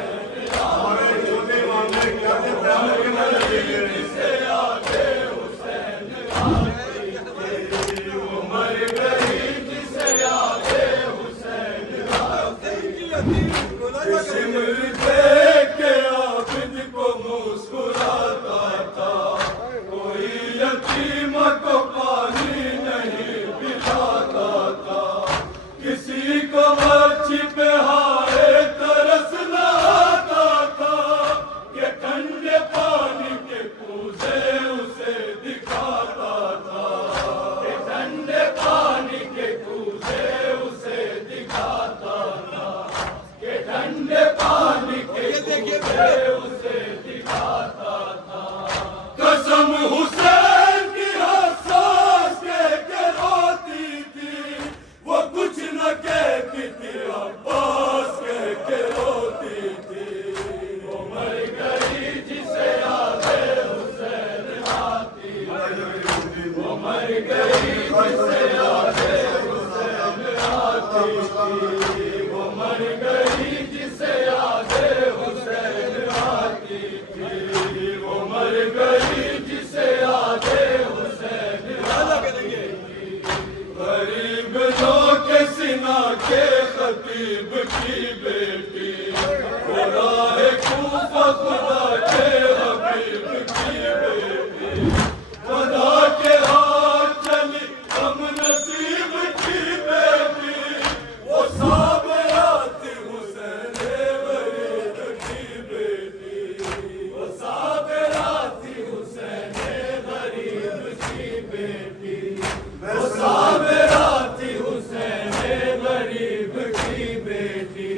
हमारे छोटे मामले क्या थे जंगलों के सिना के खतीब की बेटी, वो राहे कूफा खुदा के हबीब की बेटी, खुदा के हाथ चली हम नसीब की बेटी, वो साबराती हुसैन गरीब की बेटी, वो साबराती हुसैन गरीब की बेटी, वो साबराती हुसैन गरीब की बेटी।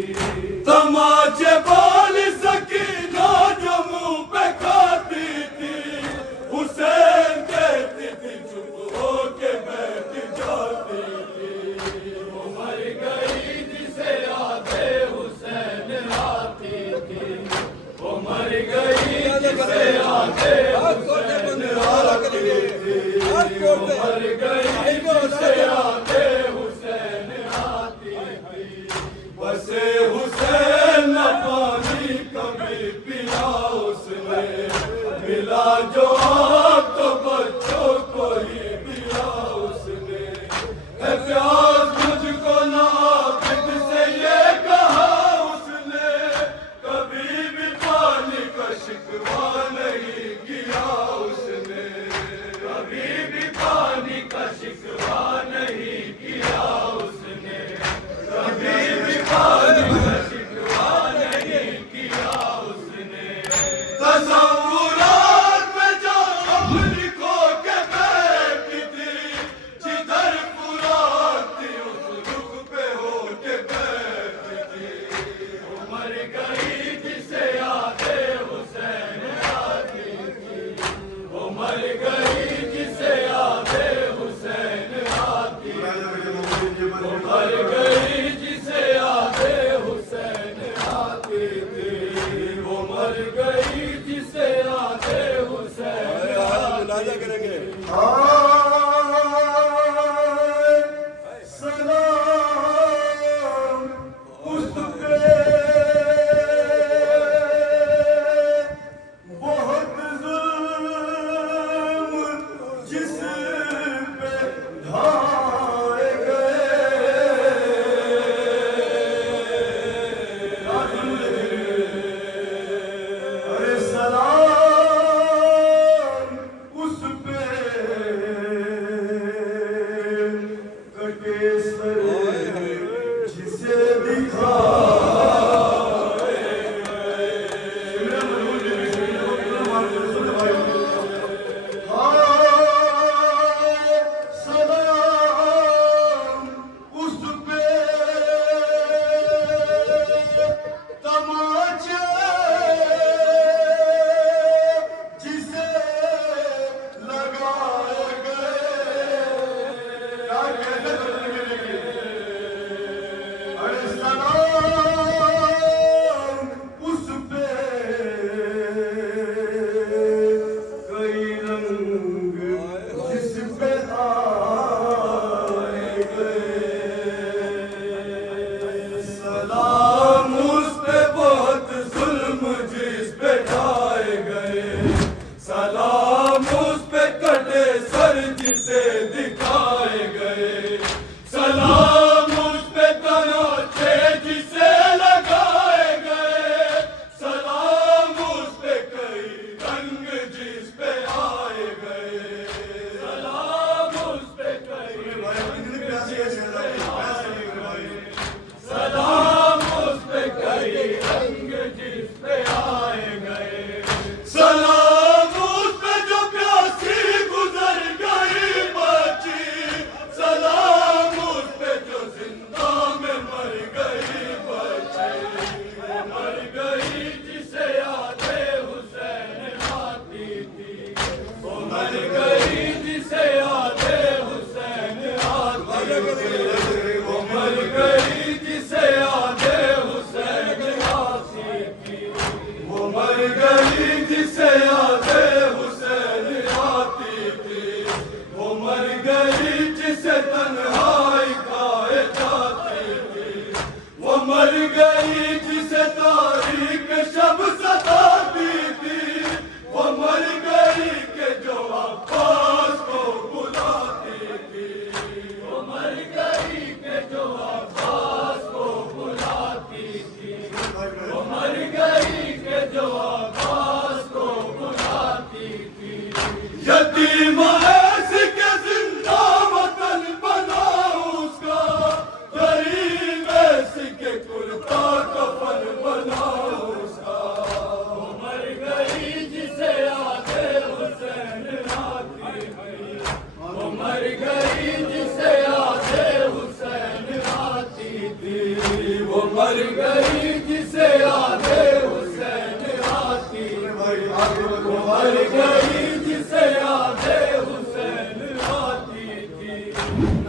तमाचे बोल सकीना जो मुंह पे खाती थी, हुसैन कहती थी चुप होके बैठ जाती थी। वो मर गई जिसे यादे हुसैन आती थी, वो मर गई जिसे यादे हुसैन आती थी, वो मर गई जिसे यादे हुसैन आती थी। बसे हुसैन न पानी कभी पिया उसने, मिला जो आप तो बच्चों को ही दिया उसने। है प्यास मुझको ना आबिद से ये कहा उसने, कभी भी पानी का शिकवा नहीं किया उसने, कभी भी पानी का शिकवा नहीं किया उसने, कभी भी पानी का शिकवा नहीं किया उसने। तसव्वुरात में जो अपनी खो के बैठी थी, जिधर फुरात थी उस रुख पे हो के बैठी थी। वो मर गई जिसे यादे हुसैन आती थी, वो मर गई जिसे यादे हुसैन आती थी, वो मर गई जिसे यादे हुसैन आती थी, वो मर गई जिसे यादे हुसैन आती करेंगे। सलाम उस पे बहुत जुल्म जिस पे ढाए अरे सलाम उस पे कटे सर जिसे सलाम उस पे तमाचे जिसे लगाए गए। अरे सलाम उस पे कई रंग जिस पे आए गए। सलाम उस पे बहुत जुल्म जिस पे ढाए गए। सलाम उस पे कटे सर जिसे दिखाए गए। सलाम उस पे तमाचे जिसे लगाए गए। सलाम उस पे कई रंग जिस पे आए गए। सलाम उस पे कई रंग जिस पे आए गए। सलाम उस पे कई रंग जिस पे आए गए। सलाम उस पे जो प्यासी गुजर गई बची। सलाम उस पे जो जिंदा में मर गई बची। वो मर गई जिसे यादे हुसैन आती थी, वो मर गई जिसे यादे हुसैन आती थी, वो मर गई जिसे यादे हुसैन आती थी, वो मर गई जिसे यादे हुसैन आती थी, वो मर गई जिसे तन्हाई खाए जाती थी, वो मर गई जिसे तारीख शब सताती थी, वो मर गई के जो अब्बास को बुलाती थी, वो मर गई मर गई जिसे यादे हुसैन आती वो मर गई जिसे यादे हुसैन आती थी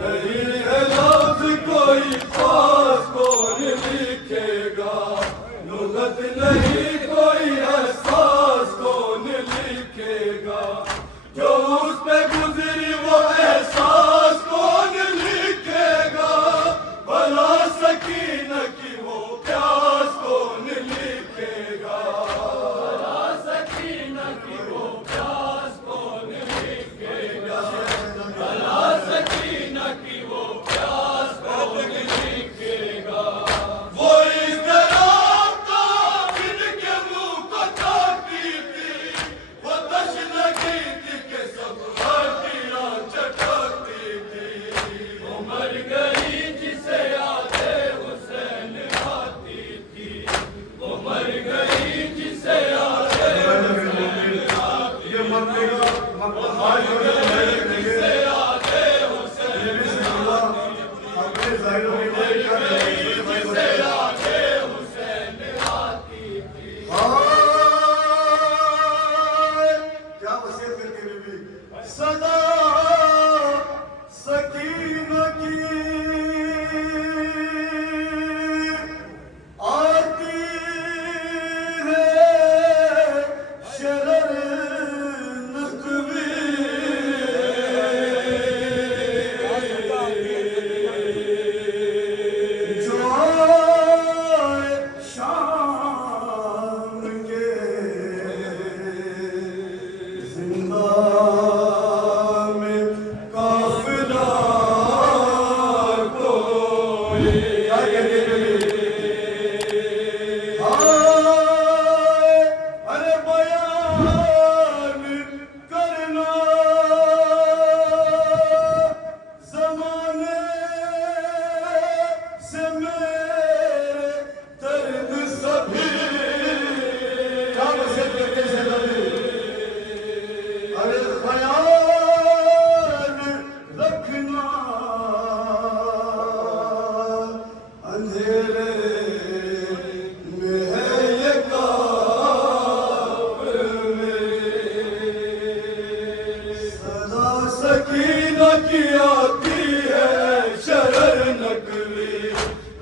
नहीं है लफ्ज़ कोई पास कौन लिखेगा लुग़त नहीं कोई एहसास कौन लिखेगा जो उस पे गुजरी वो एहसास कौन लिखेगा भला सकीना की वो प्यास कौन लिखेगा भला सकीना की वो प्यास कौन लिखेगा भला सकीना की वो प्यास कौन लिखेगा वो इस तरह का जिनके मुंह को ताकती थी वो दश लगी थी कि सब हड्डियां चटकती थी वो मर गई जिसे यादे हुसैन आती थी वो मर गई जिसे यादे हुसैन आती थी वो मर गई जिसे यादे हुसैन आती थी क्या वसीयत करके बीबी सदा सकीना की आती है शरर नकवी जो आए शाम के जिंदा में काफिला कोई अरे बयान करना ज़माने से मेरे दर्द सभी क्या वसीयत करते हैं अरे ख्याल रखना अंधेरे में है ये काबिल मेरे सदा सकीना की आती है शरर नकवी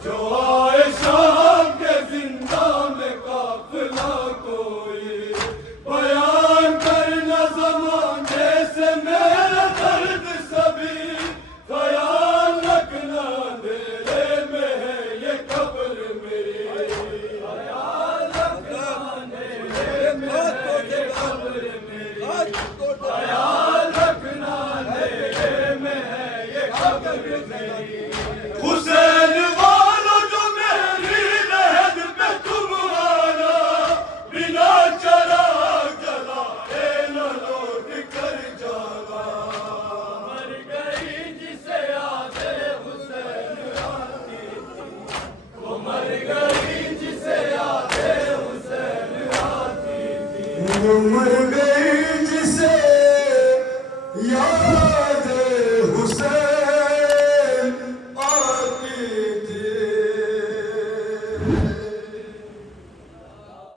जो आए शाम के जिंदा में काफिला कोई बयान करना ज़माने से मेरा दर्द सभी ख्याल रखना अंधेरे में है ये कब्र मेरी ख्याल रखना अंधेरे में है ये कब्र मेरी ख्याल रखना अंधेरे में है ये कब्र मेरी हुसैन वालों जो मेरी लहद पे तुम आना बिना चराग जलाए न लौट कर जाना मर गई जिसे यादे हुसैन आती थी वो मर गई जिसे यादे हुसैन आती थी मर गई जिसे याद